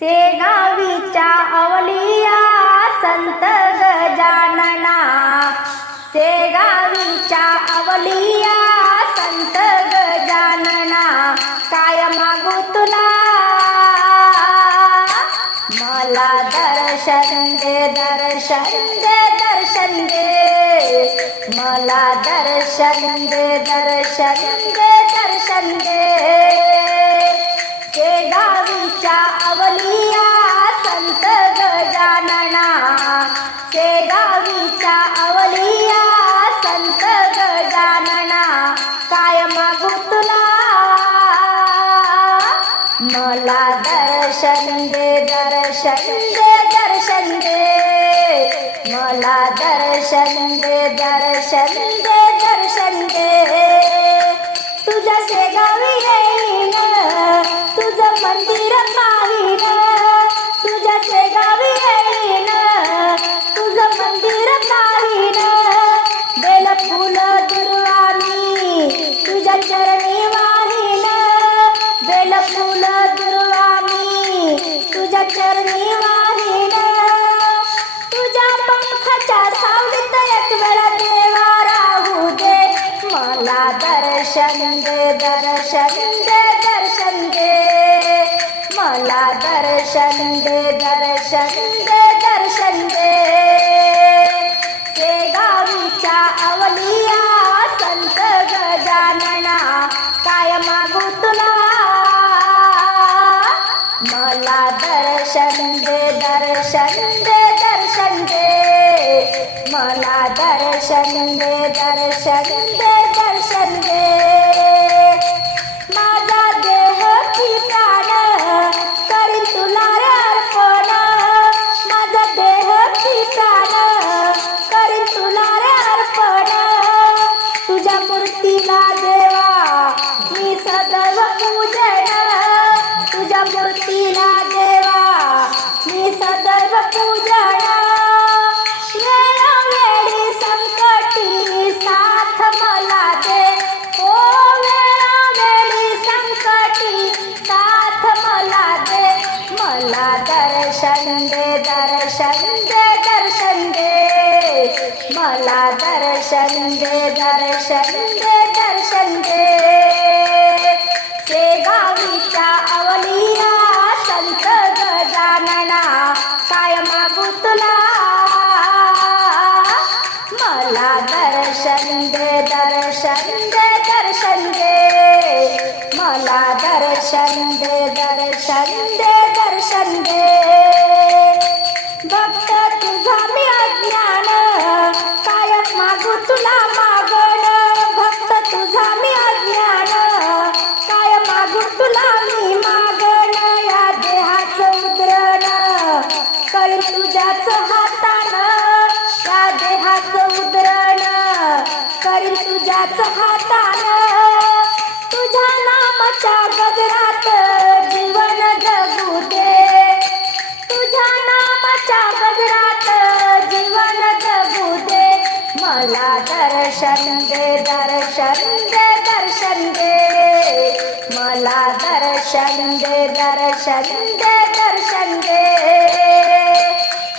सेगावीच्या अवलिया संत गजानना सेगावीच्या अवलिया संत गजानना काय मागू तुला? मला दर्शन दे दर्शन दे दर्शन दे. मला दर्शन दे दर्शन दे दर्शन दे. काय मागू तुला मला दर्शन दे दर्शन दे दर्शन दे मला दर्शन दे मला दर्शन दे दर्शन दे दर्शन दे. ते गावीच्या अवलिया संत गजानना काय मागू तुला? मला दर्शन दे दर्शन दे दर्शन दे. मला दर्शन दे दर्शन दे. तिला देवा मी सदैव पूजन तुझ्या मूर्तीला देवा मी सदैव पूजन वेळोवेळी संकटी साथ मला दे. हो, ओ वेळोवेळी संकटी साथ मला दे. मला दर्शन दे दर्शन दे दर्शन दे. मला दर्शन दे दर्शन दे दर्शन दे. ते अवलिया संत गजानना काय मागू तुला मला दर्शन दे दर्शन दे दर्शन दे. मला दर्शन दे दर्शन दे दर्शन दे. करी तुझ्याच हातान तुझ्या नामाच्या गजरात जीवन जगू दे तुझ्या नामाच्या गजरात जीवन जगू दे मला दर्शन दे दर्शन दे दर्शन दे. मला दर्शन दे दर्शन दे दर्शन दे.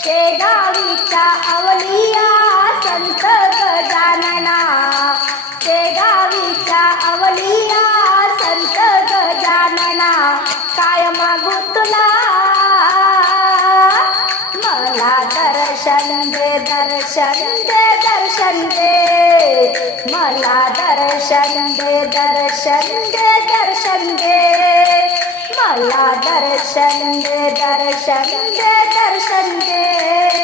शेगावीचा अवलिया संत गजानना दर्शन दे दर्शन दे दर्शन दे। मला दर्शन दे दर्शन दे दर्शन दे। मला दर्शन दे दर्शन दे दर्शन दे।